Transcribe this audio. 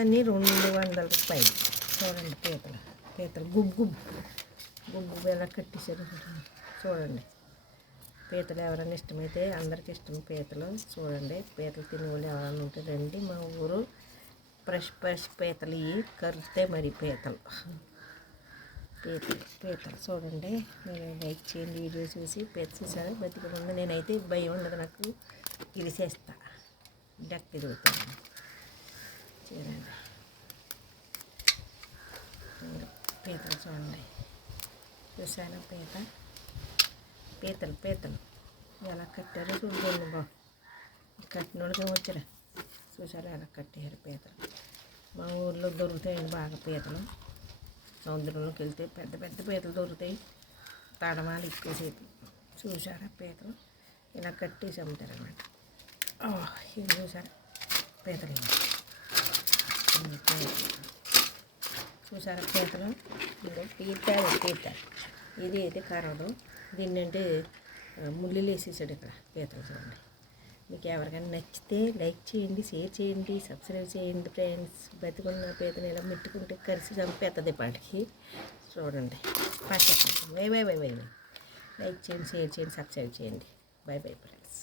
అన్నీ 200 రూపాయలు. చూడండి పీతలు గుబ్బు ఎలా కట్టేశారు చూడండి. పీతలు ఎవరైనా ఇష్టమైతే అందరికి ఇష్టం పీతలు. చూడండి పీతలు తినేవాళ్ళు ఎవరైనా ఉంటే రండి. మా ఊరు ఫ్రెష్ పీతలు ఇవి కరుతాయి మరి పీతలు చూడండి. మీరు లైక్ చేయండి వీడియో చూసి. పీత చూసారా బతికి ఉంది. నేనైతే భయం ఉండదు నాకు, ఇరిసేస్తా డక్ తిరుగుతాను. చూడండి పీతలు చూడండి. చూసారా పీతలు ఎలా కట్టారో చూడండి. కట్టిన వాళ్ళకి వచ్చారా చూసారా ఎలా కట్టారు పీతలు. మా ఊర్లో దొరుకుతాయండి బాగా పీతలు. సముద్రంలోకి వెళ్తే పెద్ద పీతలు దొరుకుతాయి. తడమాలి ఎక్కువసేపు. చూసారా పీతలు ఇలా కట్టేసి అమ్ముతారన్నమాట. ఇది చూసారా పీతలు చూసారా పీతలు. పీత ఇది అయితే కరవదు. దీన్నంటే ముళ్ళు వేసేసాడు ఇక్కడ పీతలు. చూడండి మీకు ఎవరికైనా నచ్చితే లైక్ చేయండి, షేర్ చేయండి, సబ్స్క్రైబ్ చేయండి ఫ్రెండ్స్. బతికున్న పీతను ఇలా మెట్టుకుంటే కలిసి చంపేస్తుంది పాటికి. చూడండి బై లైక్ చేయండి, షేర్ చేయండి, సబ్స్క్రైబ్ చేయండి. Bye friends.